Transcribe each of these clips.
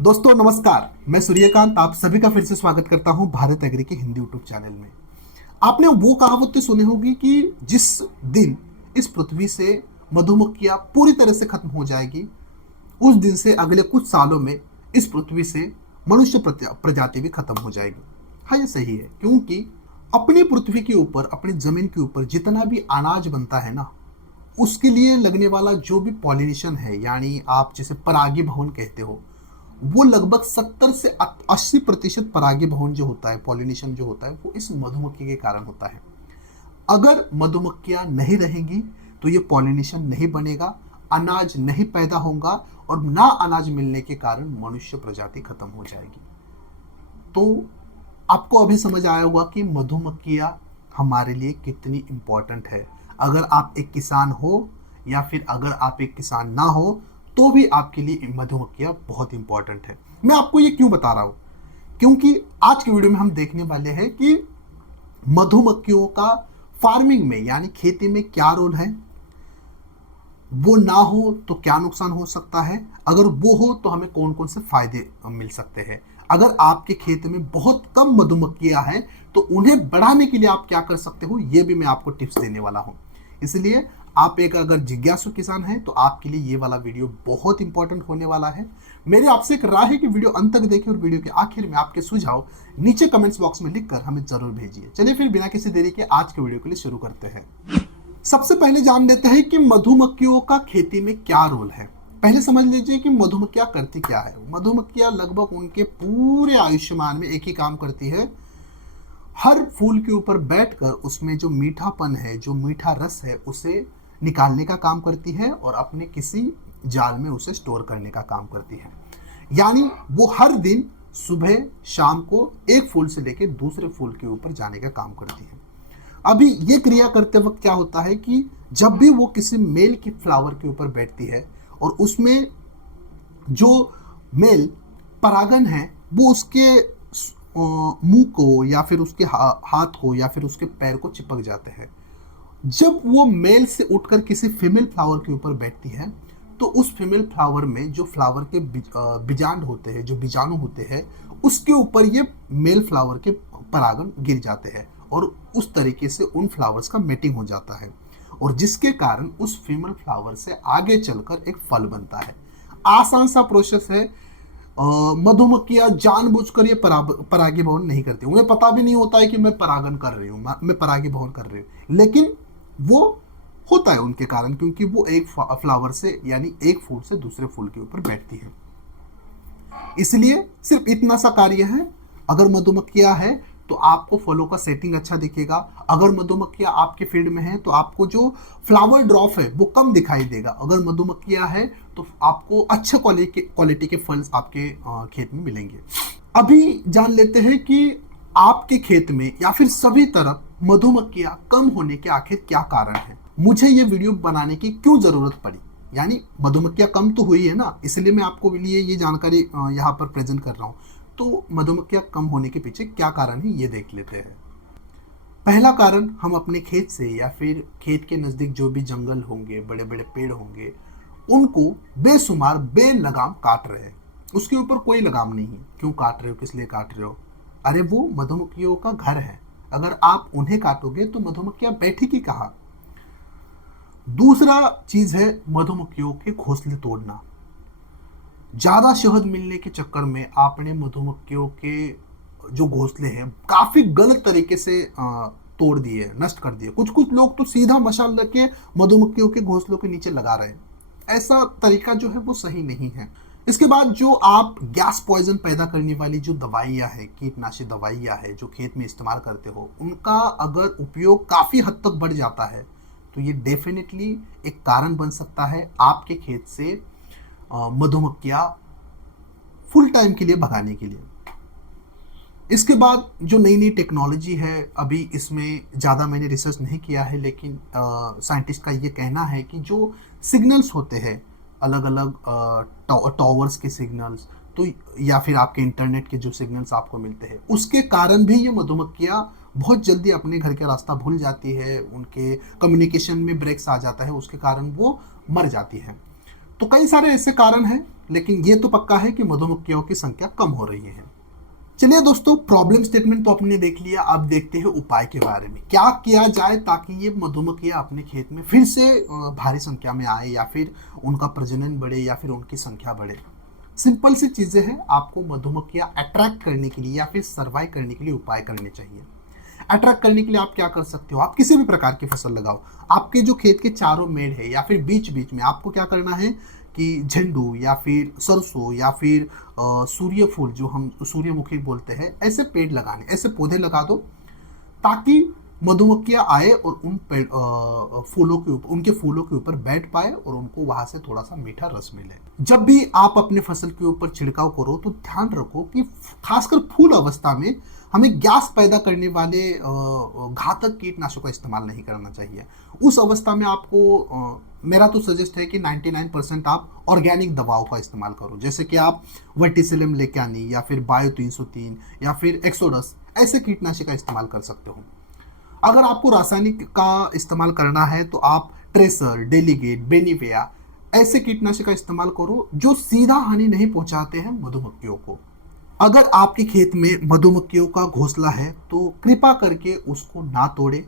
दोस्तों नमस्कार, मैं सूर्यकांत आप सभी का फिर से स्वागत करता हूं भारत एग्री के हिंदी यूट्यूब चैनल में। आपने वो कहावत तो सुनी होगी कि जिस दिन इस पृथ्वी से मधुमक्खियां पूरी तरह से खत्म हो जाएगी, उस दिन से अगले कुछ सालों में इस पृथ्वी से मनुष्य प्रजाति भी खत्म हो जाएगी। हाँ, ये सही है, क्योंकि अपनी पृथ्वी के ऊपर, अपनी जमीन के ऊपर जितना भी अनाज बनता है ना, उसके लिए लगने वाला जो भी पॉलिनेशन है, यानी आप जिसे परागी भवन कहते हो, वो लगभग 70 से 80% परागी भवन जो होता है, पॉलिनेशन जो होता है, वो इस मधुमक्खी के कारण होता है। अगर मधुमक्खियां नहीं रहेंगी तो ये पॉलिनेशन नहीं बनेगा, अनाज नहीं पैदा होगा और ना अनाज मिलने के कारण मनुष्य प्रजाति खत्म हो जाएगी। तो आपको अभी समझ आया होगा कि मधुमक्खियां हमारे लिए कितनी इंपॉर्टेंट है। अगर आप एक किसान हो या फिर अगर आप एक किसान ना हो, तो भी आपके लिए मधुमक्खियां बहुत इंपॉर्टेंट है। मैं आपको ये क्यों बता रहा हूं, क्योंकि आज के वीडियो में हम देखने वाले हैं कि मधुमक्खियों का फार्मिंग में यानी खेती में क्या रोल है, वो ना हो तो क्या नुकसान हो सकता है, अगर वो हो तो हमें कौन कौन से फायदे मिल सकते हैं। अगर आपके खेत में बहुत कम मधुमक्खियां हैं तो उन्हें बढ़ाने के लिए आप क्या कर सकते हो, ये भी मैं आपको टिप्स देने वाला हूं। इसलिए आप एक अगर जिज्ञासु किसान हैं तो आपके लिए ये वाला वीडियो बहुत इंपॉर्टेंट होने वाला है। मेरी आपसे एक राय है कि वीडियो अंत तक देखें और वीडियो के आखिर में आपके सुझाव नीचे कमेंट्स बॉक्स में लिखकर हमें जरूर भेजिए। चलिए फिर बिना किसी देरी के आज के वीडियो के लिए शुरू करते हैं। सबसे पहले जान लेते हैं कि मधुमक्खियों का खेती में क्या रोल है। पहले समझ लीजिए कि मधुमक्खियां करती क्या है। मधुमक्खियां लगभग उनके पूरे आयुष्मान में एक ही काम करती है, हर फूल के ऊपर बैठकर उसमें जो मीठापन है, जो मीठा रस है, उसे निकालने का काम करती है और अपने किसी जाल में उसे स्टोर करने का काम करती है। यानी वो हर दिन सुबह शाम को एक फूल से लेकर दूसरे फूल के ऊपर जाने का काम करती है। अभी ये क्रिया करते वक्त क्या होता है कि जब भी वो किसी मेल की फ्लावर के ऊपर बैठती है और उसमें जो मेल परागन है वो उसके मुंह को या फिर उसके हाथ को या फिर उसके पैर को चिपक जाते हैं, जब वो मेल से उठकर किसी फीमेल फ्लावर के ऊपर बैठती है तो उस फीमेल फ्लावर में जो फ्लावर के बीजांड होते हैं, जो बीजाणु होते हैं, उसके ऊपर ये मेल फ्लावर के परागन गिर जाते हैं और उस तरीके से उन फ्लावर्स का मेटिंग हो जाता है और जिसके कारण उस फीमेल फ्लावर से आगे चलकर एक फल बनता है। आसान सा प्रोसेस है। मधुमक्खियां जानबूझकर ये परागी भवन नहीं करती, उन्हें पता भी नहीं होता है कि मैं परागन कर रही हूँ, मैं परागी भवन कर रही हूँ, लेकिन वो होता है उनके कारण, क्योंकि वो एक फ्लावर से यानी एक फूल से दूसरे फूल के ऊपर बैठती है। इसलिए सिर्फ इतना सा कार्य है। अगर मधुमक्खियां है तो आपको फलों का सेटिंग अच्छा दिखेगा। अगर मधुमक्खियां आपके फील्ड में है तो आपको जो फ्लावर ड्रॉप है वो कम दिखाई देगा। अगर मधुमक्खियां है तो आपको अच्छे क्वालिटी के फल आपके खेत में मिलेंगे। अभी जान लेते हैं कि आपके खेत में या फिर सभी तरफ मधुमक्खियां कम होने के आखिर क्या कारण है, मुझे ये वीडियो बनाने की क्यों जरूरत पड़ी। यानी मधुमक्खियां कम तो हुई है ना, इसलिए मैं आपको लिए ये जानकारी यहाँ पर प्रेजेंट कर रहा हूँ। तो मधुमक्खियां कम होने के पीछे क्या कारण है ये देख लेते हैं। पहला कारण, हम अपने खेत से या फिर खेत के नजदीक जो भी जंगल होंगे, बड़े बड़े पेड़ होंगे, उनको बेशुमार बेलगाम काट रहे हैं। उसके ऊपर कोई लगाम नहीं है। क्यों काट रहे हो, किस लिए काट रहे हो? अरे वो मधुमक्खियों का घर है, अगर आप उन्हें काटोगे तो मधुमक्खियां बैठेगी कहाँ। दूसरा चीज है मधुमक्खियों के घोंसले तोड़ना। ज्यादा शहद मिलने के चक्कर में आपने मधुमक्खियों के जो घोंसले हैं काफी गलत तरीके से तोड़ दिए, नष्ट कर दिए। कुछ कुछ लोग तो सीधा मशाल लेके मधुमक्खियों के घोंसलों के नीचे लगा रहे हैं। ऐसा तरीका जो है वो सही नहीं है। इसके बाद जो आप गैस पॉइजन पैदा करने वाली जो दवाइयाँ है, कीटनाशी दवाइयाँ है जो खेत में इस्तेमाल करते हो, उनका अगर उपयोग काफी हद तक बढ़ जाता है तो ये डेफिनेटली एक कारण बन सकता है आपके खेत से मधुमक्खियां फुल टाइम के लिए भगाने के लिए। इसके बाद जो नई नई टेक्नोलॉजी है, अभी इसमें ज़्यादा मैंने रिसर्च नहीं किया है, लेकिन साइंटिस्ट का ये कहना है कि जो सिग्नल्स होते हैं, अलग अलग टावर्स के सिग्नल्स, तो या फिर आपके इंटरनेट के जो सिग्नल्स आपको मिलते हैं, उसके कारण भी ये मधुमक्खियां बहुत जल्दी अपने घर का रास्ता भूल जाती है, उनके कम्युनिकेशन में ब्रेक्स आ जाता है, उसके कारण वो मर जाती है। तो कई सारे ऐसे कारण हैं, लेकिन ये तो पक्का है कि मधुमक्खियों की संख्या कम हो रही है। चलिए दोस्तों, प्रॉब्लम स्टेटमेंट तो आपने देख लिया, अब देखते हैं उपाय के बारे में। क्या किया जाए ताकि ये मधुमक्खियां अपने खेत में फिर से भारी संख्या में आए, या फिर उनका प्रजनन बढ़े, या फिर उनकी संख्या बढ़े। सिंपल सी चीजें हैं, आपको मधुमक्खियां अट्रैक्ट करने के लिए या फिर सर्वाइव करने के लिए उपाय करने चाहिए। अट्रैक्ट करने के लिए आप क्या कर सकते हो, आप किसी भी प्रकार की फसल लगाओ, आपके जो खेत के चारों मेड़ है या फिर बीच बीच में आपको क्या करना है कि झंडू या फिर सरसों या फिर सूर्यफूल, जो हम सूर्यमुखी बोलते हैं, ऐसे पेड़ लगाने, ऐसे पौधे लगा दो, ताकि मधुमक्खियां आए और उन पेड़ फूलों के ऊपर, उनके फूलों के ऊपर बैठ पाए और उनको वहां से थोड़ा सा मीठा रस मिले। जब भी आप अपने फसल के ऊपर छिड़काव करो तो ध्यान रखो कि खासकर फूल अवस्था में हमें गैस पैदा करने वाले घातक कीटनाशकों का इस्तेमाल नहीं करना चाहिए। उस अवस्था में आपको मेरा तो सजेस्ट है कि 99% आप ऑर्गेनिक दवाओं का इस्तेमाल करो, जैसे कि आप वर्टिसिलम लेके आनी, या फिर बायो 303, या फिर एक्सोडस, ऐसे कीटनाशक का इस्तेमाल कर सकते हो। अगर आपको रासायनिक का इस्तेमाल करना है तो आप ट्रेसर, डेलीगेट, बेनिविया, ऐसे कीटनाशक का इस्तेमाल करो जो सीधा हानि नहीं पहुंचाते हैं मधुमक्खियों को। अगर आपके खेत में मधुमक्खियों का घोंसला है तो कृपा करके उसको ना तोड़े,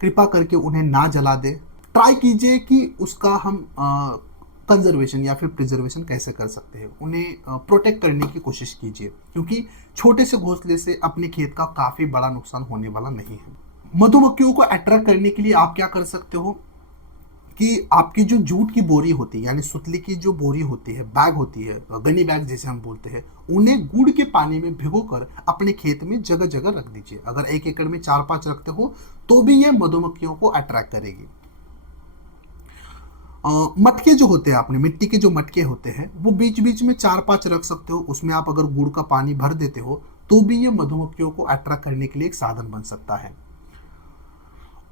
कृपा करके उन्हें ना जला दे। ट्राई कीजिए कि उसका हम कंजर्वेशन या फिर प्रिजर्वेशन कैसे कर सकते हैं, उन्हें प्रोटेक्ट करने की कोशिश कीजिए, क्योंकि छोटे से घोंसले से अपने खेत का काफी बड़ा नुकसान होने वाला नहीं है। मधुमक्खियों को अट्रैक्ट करने के लिए आप क्या कर सकते हो कि आपकी जो जूट की बोरी होती है, यानी सुतली की जो बोरी होती है, बैग होती है, गनी बैग जिसे हम बोलते हैं, उन्हें गुड़ के पानी में भिगोकर अपने खेत में जगह जगह रख दीजिए। अगर 1 एकड़ में 4-5 रखते हो तो भी ये मधुमक्खियों को अट्रैक्ट करेगी। मटके जो होते हैं, अपने मिट्टी के जो मटके होते हैं, वो बीच बीच में 4-5 रख सकते हो। उसमें आप अगर गुड़ का पानी भर देते हो तो भी ये मधुमक्खियों को अट्रैक्ट करने के लिए एक साधन बन सकता है।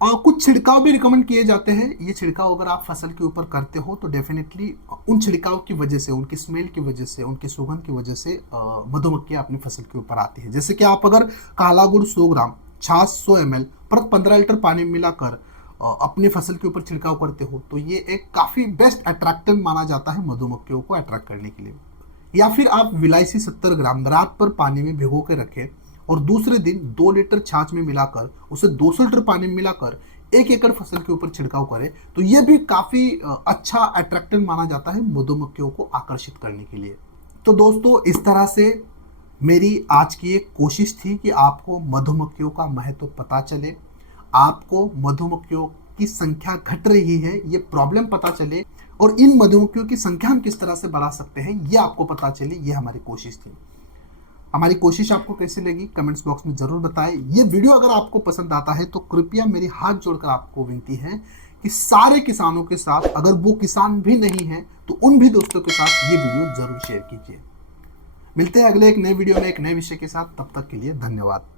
और कुछ छिड़काव भी रिकमेंड किए जाते हैं। ये छिड़काव अगर आप फसल के ऊपर करते हो तो डेफिनेटली उन छिड़काव की वजह से, उनकी स्मेल की वजह से, उनकी सुगंध की वजह से मधुमक्खियां अपनी फसल के ऊपर आती है। जैसे कि आप अगर काला गुड़ 100 ग्राम, छाछ 100 ml पर 15 लीटर पानी मिलाकर अपने फसल के ऊपर छिड़काव करते हो तो ये एक काफी बेस्ट अट्रैक्टेंट माना जाता है मधुमक्खियों को अट्रैक्ट करने के लिए। या फिर आप विलायची 70 ग्राम रात पर पानी में भिगो के रखें और दूसरे दिन 2 लीटर छाछ में मिलाकर उसे 200 लीटर पानी में मिलाकर 1 एकड़ फसल के ऊपर छिड़काव करें तो यह भी काफी अच्छा अट्रैक्टेंट माना जाता है मधुमक्खियों को आकर्षित करने के लिए। तो दोस्तों, इस तरह से मेरी आज की एक कोशिश थी कि आपको मधुमक्खियों का महत्व पता चले, आपको मधुमक्खियों की संख्या घट रही है ये प्रॉब्लम पता चले, और इन मधुमक्खियों की संख्या हम किस तरह से बढ़ा सकते हैं ये आपको पता चले। ये हमारी कोशिश थी। हमारी कोशिश आपको कैसी लगी कमेंट्स बॉक्स में जरूर बताएं। ये वीडियो अगर आपको पसंद आता है तो कृपया मेरी हाथ जोड़कर आपको विनती है कि सारे किसानों के साथ, अगर वो किसान भी नहीं है तो उन भी दोस्तों के साथ ये वीडियो जरूर शेयर कीजिए। मिलते हैं अगले एक नए वीडियो में एक नए विषय के साथ, तब तक के लिए धन्यवाद।